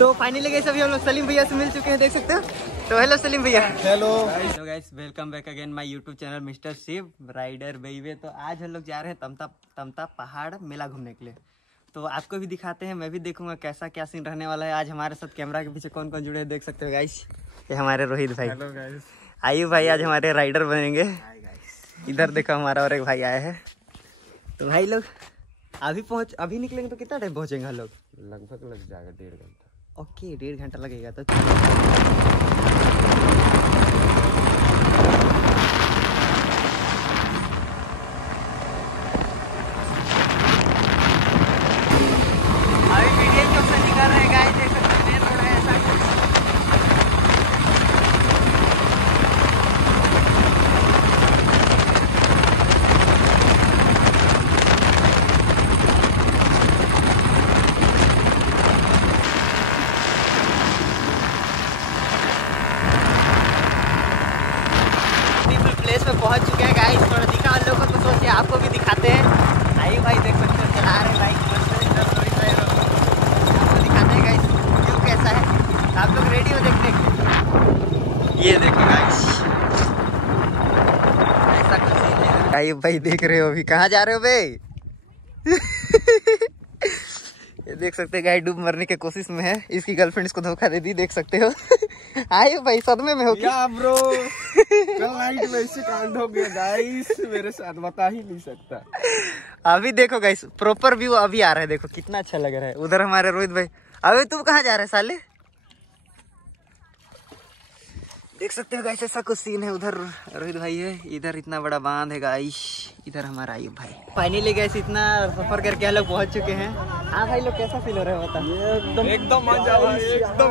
तो finally guys अभी हम लोग सलीम भैया से मिल चुके हैं, देख सकते हो। तो हेलो सलीम भैया। Hello guys, welcome back again my YouTube channel mister Shiv rider baby. तो आज हम लोग जा रहे हैं तमता पहाड़ मेला घूमने के लिए। तो आपको भी दिखाते हैं, मैं भी देखूंगा कैसा क्या सीन रहने वाला है। आज हमारे साथ कैमरा के पीछे कौन कौन जुड़े हैं देख सकते हो गाइस। ये हमारे रोहित भाई। Hello guys. आयु भाई आज हमारे राइडर बनेंगे। इधर देखो हमारा और एक भाई आए हैं। तो भाई लोग अभी निकलेंगे तो कितना टाइम पहुंचेंगे हम लोग? लगभग लग जाएगा 1.5 घंटा। ओके, 1.5 घंटा लगेगा। तो अभी वीडियो कब से निकाल रहे हैं गाइस, देख सकते हैं मेन रोड है ऐसा कुछ। प्लेस में पहुंच चुके हैं गाइस। थोड़ा दिखा हम लोग को, तो सोचिए आपको भी दिखाते हैं। आइए भाई, देख सकते हो चला रहे बाइक आपको दिखाते हैं गाइस व्यू कैसा है। आप लोग रेडी हो देखने के? ये देखो गाइस ऐसा कुछ सीन है। आइए भाई, देख रहे हो अभी कहाँ जा रहे हो भाई? ये देख सकते हैं गाइस, डूब मरने की कोशिश में है। इसकी गर्लफ्रेंड इसको धोखा दे दी, देख सकते हो। आइए भाई, सदमे में हो क्या ब्रो? कल नाइट में ऐसे कांड हो गया गाइस, मेरे साथ बता ही नहीं सकता। अभी देखो गाइस, प्रॉपर व्यू अभी आ रहा है। देखो कितना अच्छा लग रहा है। उधर हमारे रोहित भाई। अभी तुम कहाँ जा रहे हैं साले? देख सकते हो गाइस, ऐसा कुछ सीन है। उधर रोहित भाई है, इधर इतना बड़ा बांध है गाइस। इधर हमारा आयु भाई। फाइनली गाइस इतना सफर करके हम लोग पहुंच चुके हैं। हाँ भाई लोग, कैसा फील हो रहा है बता? एकदम मजा भाई, एकदम।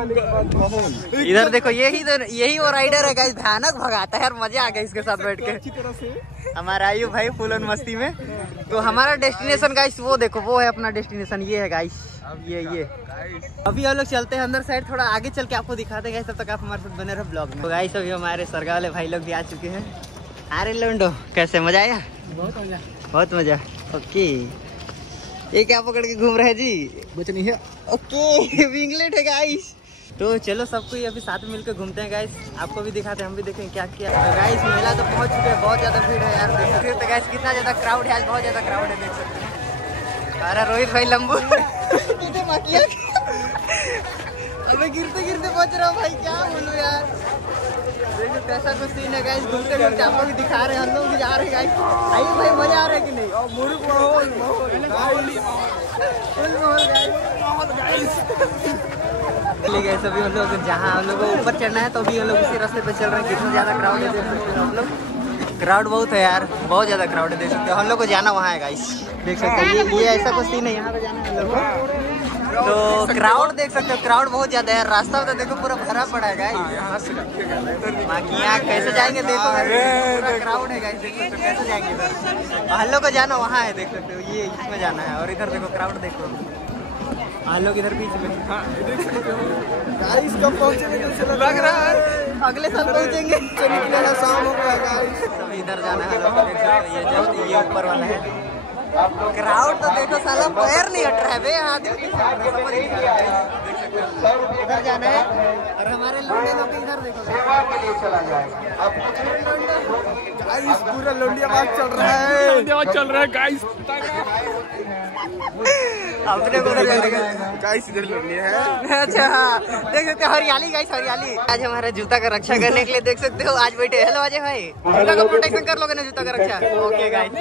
इधर देखो, यही वो राइडर है गाइस, भयानक भगाता है यार। मजा आ गया इसके साथ बैठ के। अच्छी तरह से हमारा आयु भाई फुल ऑन मस्ती में। तो हमारा डेस्टिनेशन गाइस वो देखो, वो है अपना डेस्टिनेशन। ये है गाइस, ये अभी हम लोग चलते हैं अंदर साइड, थोड़ा आगे चल के आपको दिखाते हैं। तब तक आप हमारे साथ बने रहो ब्लॉग में। तो गाइस अभी हमारे सरगा वाले भाई लोग भी आ चुके हैं। अरे लोंडो, कैसे मजा आया? बहुत मजा। ओके, ये क्या पकड़ के घूम रहे हैं जी? कुछ नहीं है। ओके, विंगलेट है गाइस। तो चलो सबको अभी साथ में मिलकर घूमते हैं गाइस। आपको भी दिखाते हैं, हम भी देखेंगे क्या क्या। तो गाइस मेला तो पहुंच चुके हैं, बहुत ज्यादा भीड़ है यार। देख सकते हैं गाइस कितना ज्यादा क्राउड है आज, बहुत ज्यादा क्राउड है, देख सकते हैं। अरे रोहित भाई लंबू अबे गिरते गिरते पहुंच रहा हूँ भाई, क्या बोलूं यार। देखो कैसा कुछ सीन है गाइस, घूमते घूमते आपको भी दिखा रहे हैं। हम लोग भी जा रहे हैं गाइस। आइए भाई, मजा आ रहा है कि नहीं? और मुर्ग माहौल गाइस। अभी हम लोग जहाँ हम लोग को ऊपर चढ़ना है, तो अभी हम लोग उसी रास्ते पे चल रहे हैं। कितना ज्यादा क्राउड है देख सकते हो हम लोग। क्राउड बहुत है यार, बहुत ज्यादा क्राउड है, देख सकते हो। हम लोग को जाना वहाँ है गाइस, देख सकते हो। ये ऐसा कुछ सीन है, यहाँ पे जाना है हम लोग को। तो क्राउड देख सकते हो, क्राउड बहुत ज्यादा है। रास्ता तो देखो पूरा भरा पड़ा है गाइस। बाकी यहाँ कैसे जाएंगे देखो, पूरा क्राउड है गाइस, देख सकते हो कैसे जाएंगे इधर। हम लोग को जाना वहाँ है, देख सकते हो। ये इसमें जाना है। और इधर देखो क्राउड देखो, हम लोग इधर बीच में गाइस कब पहुंचेंगे? लग रहा है अगले साल पहुँचेंगे। शाम हो गया गाइस। सब इधर जाना है। ये जस्ट ये ऊपर वाला है। क्राउड तो देखो साला पैर नहीं हट रहा है बे, हाथ नहीं हट रहा है, समझ नहीं आ रहा है। देख सकते हो इधर जाना है। और हमारे लोंडे लोग इधर देखो, गाइस पूरा लोंडियाबाद चल रहा है, लोंडियाबाद चल रहा है गाइस। अपने को गाइस इधर लोंडिया है। अच्छा देख सकते हो, हरियाली गाइस, हरियाली। आज हमारे जूता का रक्षा करने के लिए देख सकते हो आज बैठे। हेलो अजय भाई, जूता का प्रोटेक्शन कर लोगे ना, जूता का रक्षा? ओके गाइस,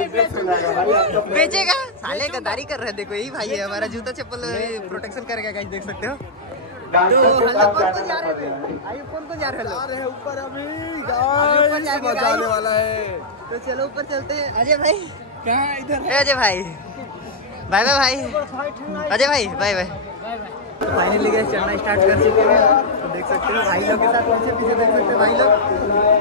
बेचेगा साले, गद्दारी कर रहे हैं। देखो यही भाई है हमारा, जूता चप्पल प्रोटेक्शन करेगा गाइस, देख सकते हो। तो हम लोग कौन जा रहे हैं? आयु कौन जा रहे हैं? ऊपर अभी ऊपर जाने वाला है। तो चलो ऊपर चलते हैं। अजय भाई कहाँ? इधर अजय भाई, बाय बाय भाई। अजय भाई बाय बाय। तो फाइनली गए चढ़ना स्टार्ट कर चुके हैं। तो देख सकते हो भाई लोग के साथ पीछे पीछे देख सकते हो भाई लोग।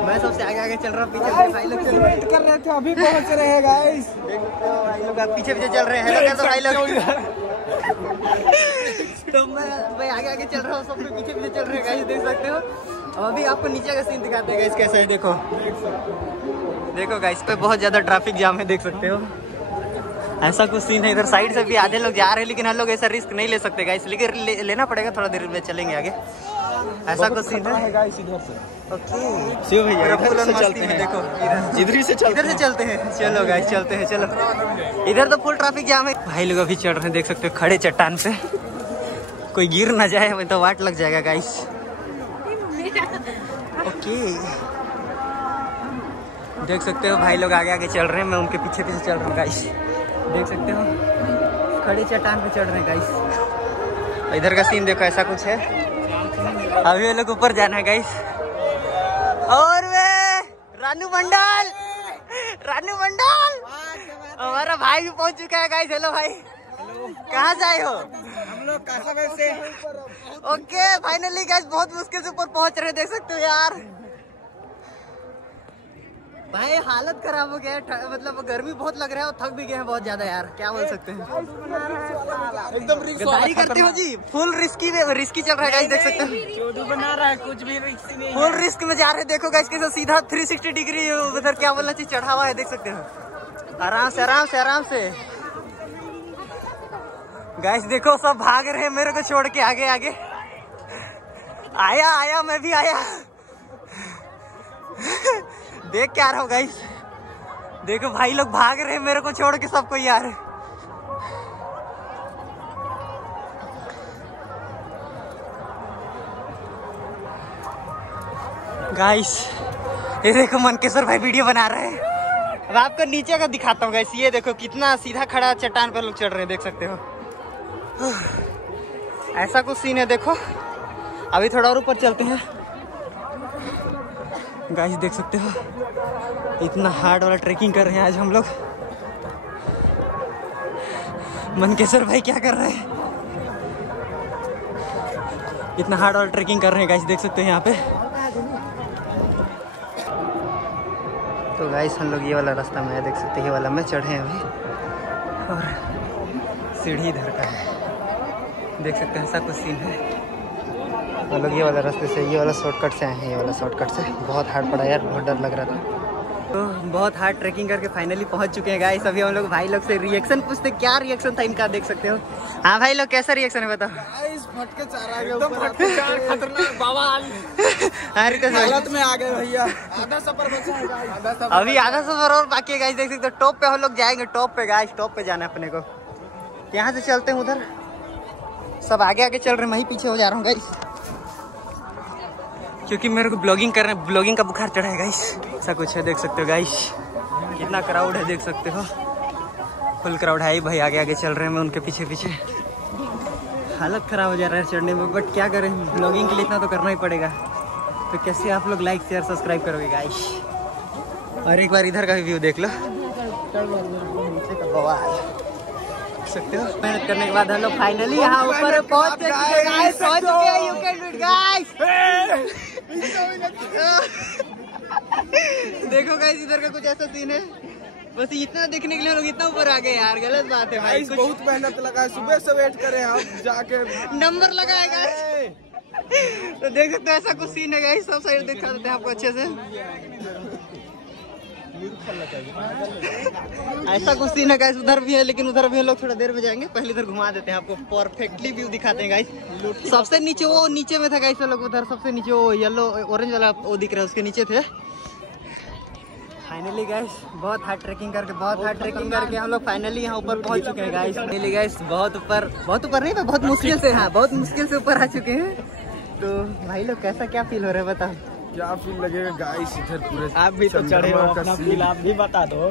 मैं सबसे आगे आगे चल रहा हूँ, पीछे पीछे भाई लोग चल रहे कर रहे थे, अभी पहुंच रहे हैं गाइस। देख सकते हो भाई लोग पीछे पीछे चल रहे हैं। हेलो कर दो भाई लोग। तो मैं आगे आगे चल रहा हूँ, सब लोग पीछे पीछे चल रहे हैं गाइस, देख सकते हो। अब अभी आपको नीचे का सीन दिखाते हैं गाइस कैसा है। देखो देखो गाइस पे बहुत ज्यादा ट्रैफिक जाम है, देख सकते हो। ऐसा कुछ सीन है। इधर साइड से भी आधे लोग जा रहे हैं, लेकिन हम लोग ऐसा रिस्क नहीं ले सकते गाइस, लेकिन लेना पड़ेगा, थोड़ा देर में चलेंगे आगे। ऐसा कुछ सीन है गाइस इधर से। ओके शिव भैया फुल ऑन मस्ती में देखो, इधर से चलते हैं। चलो गाइस चलते हैं, चलो। इधर तो फुल ट्रैफिक जाम है, भाई लोग अभी चढ़ रहे हैं, देख सकते हो खड़े चट्टान पे, कोई गिर ना जाए, हमें तो वाट लग जाएगा गाइस। ओके देख सकते हो भाई लोग आगे आगे चल रहे हैं, मैं उनके पीछे पीछे चल रहा हूँ गाइस। देख सकते हो खड़े चट्टान पे चढ़ रहे हैं गाइस। इधर का सीन देखो, ऐसा कुछ है। अभी ये लोग ऊपर जाना है गाइस। और वे रानू मंडल हमारा भाई भी पहुंच चुका है गाइस। हेलो भाई, कहाँ से आए हो? हम लोग कासाबाद से। ओके फाइनली गाइस बहुत मुश्किल से ऊपर पहुंच रहे हैं, देख सकते हो यार। भाई हालत खराब हो गया है, मतलब गर्मी बहुत लग रहा है और थक भी गए हैं बहुत ज्यादा यार, क्या बोल सकते हैं। एकदम गद्दारी करते हो जी, फुल रिस्की चल रहा है गाइस, देख सकते हैं। चोदू बना रहा है, कुछ भी रिस्क नहीं, फुल रिस्क में जा रहे हैं। देखो गाइस कैसे सीधा 360 डिग्री उधर क्या बोलना चाहिए चढ़ा हुआ है, देख सकते हो। आराम से गाइस देखो सब भाग रहे हैं मेरे को छोड़ के आगे। आया मैं भी आया। देख क्या रहा हूँ गाइस, देखो भाई लोग भाग रहे हैं मेरे को छोड़ के सबको यार। गाइस ये देखो मनकेश्वर भाई वीडियो बना रहे हैं। अब आपको नीचे का दिखाता हूँ गाइस, ये देखो कितना सीधा खड़ा चट्टान पर लोग चढ़ रहे हैं, देख सकते हो। ऐसा कुछ सीन है देखो। अभी थोड़ा और ऊपर चलते हैं गाइस, देख सकते हो इतना हार्ड वाला ट्रैकिंग कर रहे हैं आज हम लोग। मनकेश्वर भाई क्या कर रहे हैं, इतना हार्ड वाला ट्रैकिंग कर रहे हैं गाइस, देख सकते हैं यहाँ पे। तो गाइस हम लोग ये वाला रास्ता में है, देख सकते हैं ये वाला में चढ़े हैं अभी, और सीढ़ी इधर का है, देख सकते हैं। ऐसा कुछ सीन है। हम लोग ये वाला रास्ते से, ये वाला शॉर्टकट से आए हैं, ये वाला शॉर्टकट से। बहुत हार्ड पड़ा यार, बहुत डर लग रहा था। तो बहुत हार्ड ट्रैकिंग करके फाइनली पहुंच चुके हैं गाइस। अभी हम लोग भाई लोग से रिएक्शन पूछते, क्या रिएक्शन था इनका, देख सकते हो। हाँ भाई लोग कैसा रिएक्शन है बताओ। फटके चार आ गए, खतरनाक बवाल। हालत में आ गए भैया। आधा सफर बचा है, अभी आधा सफर और बाकी है गाइस, देख सकते हो। टॉप पे हम लोग जाएंगे, टॉप पे गाइस, टॉप पे जाना है अपने को। यहाँ से चलते हैं उधर, सब आगे चल रहे हैं, मैं ही पीछे हो जा रहा हूँ गाइस, क्योंकि मेरे को ब्लॉगिंग कर रहे हैं, ब्लॉगिंग का बुखार चढ़ा है गाइस। ऐसा कुछ है, देख सकते हो गाइस। कितना क्राउड है, देख सकते हो, फुल क्राउड है भाई। आगे चल रहे हैं, मैं उनके पीछे। हालत खराब हो जा रहा है चढ़ने में, बट क्या करें, ब्लॉगिंग के लिए इतना तो करना ही पड़ेगा। तो कैसे आप लोग लाइक शेयर सब्सक्राइब करोगे गाइस। और एक बार इधर का भी व्यू देख लो, सकते हो। मेहनत करने के बाद हम लोग फाइनली यहाँ ऊपर पहुँच चुके हैं। You can do it guys. देखो गाइस इधर का कुछ ऐसा सीन है, बस इतना देखने के लिए लोग इतना ऊपर आ गए यार, गलत बात है भाई। बहुत मेहनत लगा है, सुबह से वेट करे हम जाके नंबर लगाएगा। तो देख सकते हो ऐसा कुछ सीन है गाइस, सब साइड दिखा देते हैं आपको अच्छे से। ऐसा कुछ सीन है गाइस, उधर भी है, लेकिन उधर भी लोग थोड़ा देर में जाएंगे। पहले इधर घुमा देते हैं आपको, परफेक्टली व्यू दिखाते हैं गाइस। सबसे नीचे वो नीचे में था गाइस, लोग उधर सबसे नीचे वो येलो ऑरेंज वाला वो दिख रहा है, उसके नीचे थे। फाइनली गाइस बहुत हार्ड ट्रैकिंग करके हम लोग फाइनली यहाँ ऊपर पहुँच चुके हैं गाइस। फाइनली गाइस बहुत ऊपर नहीं, बहुत मुश्किल से, हाँ बहुत मुश्किल से ऊपर आ चुके हैं। तो भाई लोग कैसा क्या फील हो रहा है बताओ। क्या फील लगेगा गाइस, इधर पूरे आप भी तो चढ़े हो, अपना फील आप भी बता दो।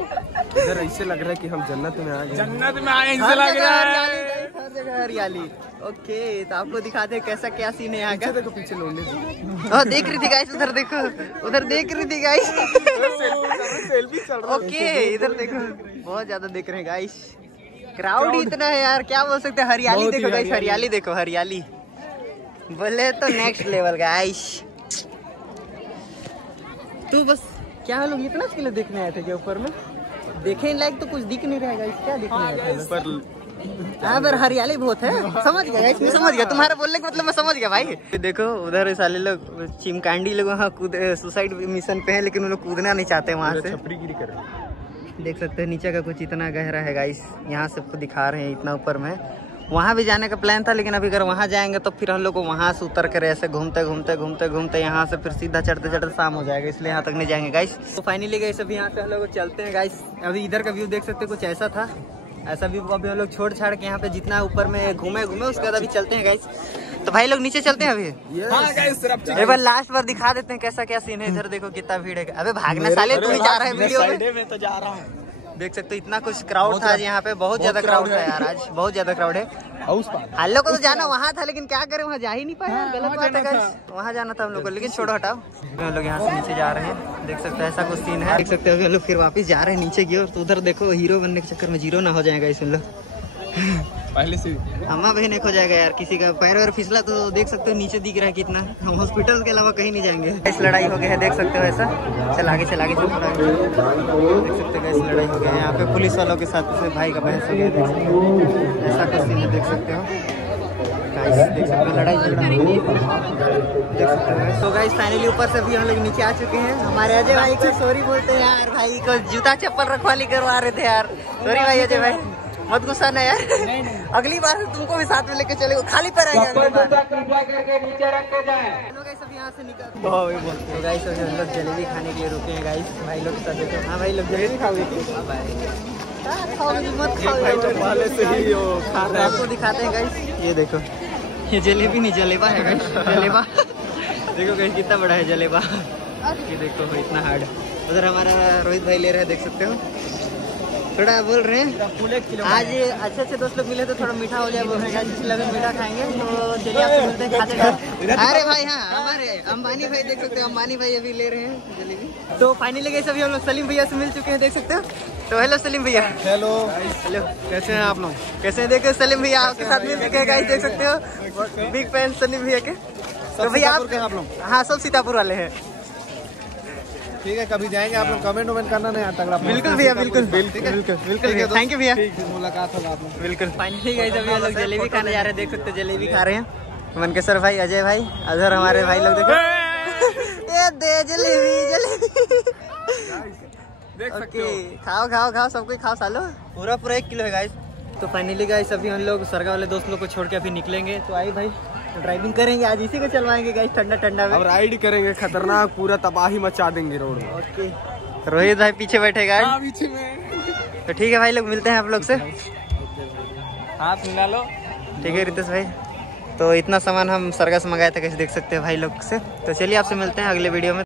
इधर ऐसे लग रहा है कि हम जन्नत में आ गए। जन्नत में आए ऐसे लग रहा है, हर जगह हरियाली। ओके तो आपको दिखाते हैं कैसा क्या सीन है यहाँ का। देखो पीछे लोने देख रही थी गाइस, उधर देखो, उधर देख रही थी गाइस। सेल्फी चल रहा है। ओके इधर देखो, बहुत ज्यादा देख रहे हैं गाइस, क्राउड इतना है यार, क्या बोल सकते हैं। हरियाली देखो गाइस, हरियाली देखो, हरियाली बोले तो नेक्स्ट लेवल गाइस। तू बस क्या लोग इतना किलो देखने आए थे क्या ऊपर में, देखे लायक तो कुछ दिख नहीं रहा है, क्या दिखने आया था। हाँ पर हरियाली बहुत है, समझ गया इसमें, समझ गया तुम्हारे बोलने का मतलब, मैं समझ गया भाई। देखो उधर साले लोग चिमकांडी लोग वहाँ कूद सुसाइड मिशन पे हैं, लेकिन उन लोग कूदना नहीं चाहते वहाँ से। छपरी गिरी कर देख सकते हैं नीचे का कुछ इतना गहरा है गाइस। यहाँ से आपको दिखा रहे हैं इतना ऊपर में। वहाँ भी जाने का प्लान था, लेकिन अभी अगर वहाँ जाएंगे तो फिर हम लोग को वहाँ से उतर कर ऐसे घूमते घूमते घूमते घूमते यहाँ से फिर सीधा चढ़ते चढ़ते शाम हो जाएगा, इसलिए यहाँ तक नहीं जाएंगे गाइस। तो फाइनली गाइस अभी यहाँ से हम लोग चलते हैं गाइस। अभी इधर का व्यू देख सकते हैं, कुछ ऐसा था, ऐसा व्यू अभी हम लोग छोड़ छाड़ के यहाँ पे जितना ऊपर में घूमे उसके बाद अभी चलते हैं गाइस। तो भाई लोग नीचे चलते हैं अभी। हाँ गाइस, एक बार लास्ट बार दिखा देते हैं कैसा क्या सीन है। इधर देखो कितना भीड़ है। अबे भागने साले, तू ही जा रहा है वीडियो में। तो जा रहा हूँ। देख सकते हो इतना कुछ क्राउड था आज यहाँ पे, बहुत ज्यादा क्राउड है यार, आज बहुत ज्यादा क्राउड है। हम लोग को तो जाना वहाँ था, लेकिन क्या करें वहाँ जा ही नहीं पाए, गलत बात है गाइस। वहाँ जाना था हम लोग को, लेकिन छोड़ो हटाओ। हम लोग यहाँ से नीचे जा रहे हैं, देख सकते हैं ऐसा कुछ सीन है। देख सकते हो हम लोग फिर वापस जा रहे हैं नीचे की ओर। तो उधर देखो हीरो बनने के चक्कर में जीरो ना हो जाएगा इस लोग। पहले से अम्मा बहन एक हो जाएगा यार, किसी का पैर वैर फिसला तो देख सकते हो नीचे दिख रहा है कितना। हम हॉस्पिटल के अलावा कहीं नहीं जाएंगे। इस लड़ाई हो गया है, देख सकते हो ऐसा। चल आगे चल आगे चल, देख सकते हो इस लड़ाई हो गया है यहाँ पे पुलिस वालों के साथ से भाई का बहस हो गया। देख सकते हो ऐसा कुछ सीन है, देख सकते हो गाइस, देख सकते हो लड़ाई झगड़ा देख सकते हो। तो गाइस फाइनली ऊपर से भी हम लोग नीचे आ चुके हैं। हमारे अजय भाई को सॉरी बोलते हैं यार, भाई को जूता चप्पल रखवाली करवा रहे थे यार। सॉरी भाई अजय भाई, मत गुस्सा ना यार। अगली बार तुमको भी साथ में लेके चले, खाली पर आएंगे अगली बार। यहाँ से निकल तो गाइस अभी हम लोग जलेबी खाने के लिए रुके हैं गाइस, भाई लोग के साथ देखो। हाँ भाई लोग जलेबी खाओगे की? खाओगे मत खाओ भाई, तो पहले से ही वो खा रहे हैं। आपको दिखाते हैं गाइस, ये देखो, ये जलेबी नहीं जलेबा है गाइस, जलेबा। देखो गाइस कितना बड़ा है जलेबा, ये देखो इतना हार्ड। उधर हमारा रोहित भाई ले रहे हैं, देख सकते हो। थोड़ा बोल रहे हैं आज अच्छे अच्छे दोस्त लोग मिले तो थोड़ा मीठा हो जाए, मीठा खाएंगे। तो चलिए आपसे मिलते हैं खाते खाते। अरे भाई हाँ, हमारे अंबानी भाई देख सकते हो, अंबानी भाई अभी ले रहे हैं जलेबी। तो फाइनली गए सभी हम लोग सलीम भैया से मिल चुके हैं, देख सकते हो। तो हेलो सलीम भैया। हेलो हेलो, कैसे हैं आप लोग? कैसे हैं? देखो सलीम भैया आपके साथ मिल चुके हैं गाइस, देख सकते हो। बिग फैन सलीम भैया के। तो भैया आप लोग? हाँ सब सीतापुर वाले हैं। ठीक है, कभी जाएंगे आप लोग, कमेंट वमेंट करना नहीं आता। बिल्कुल भैया, बिल्कुल बिल्कुल थैंक यू भैया, मुलाकात होगा आप लोग। बिल्कुल। फाइनली गाइस अभी हम लोग जलेबी खाने जा रहे हैं, देख सकते हैं जलेबी खा रहे हैं। मनकेश्वर भाई, अजय भाई, अजहर हमारे भाई लोग देखो। ये दे जलेबी देख सकते हो। खाओ खाओ खाओ, सब कुछ खाओ सालो, पूरा 1 किलो है गाइस। तो फाइनली गाइस अभी हम लोग सरगा वाले दोस्त लोग को छोड़ के अभी निकलेंगे। तो आई भाई ड्राइविंग करेंगे आज, इसी को चलवाएंगे गाइस ठंडा ठंडा में। अब राइड करेंगे, खतरनाक, पूरा तबाही मचा देंगे रोड में। ओके, रोहित भाई पीछे बैठेगा पीछे में। तो ठीक है भाई लोग, मिलते हैं आप लोग से। हाथ मिला लो। ठीक है रितेश भाई। तो इतना सामान हम सरगा से मंगाए थे, कैसे देख सकते हैं भाई लोग से। तो चलिए आपसे मिलते हैं अगले वीडियो में।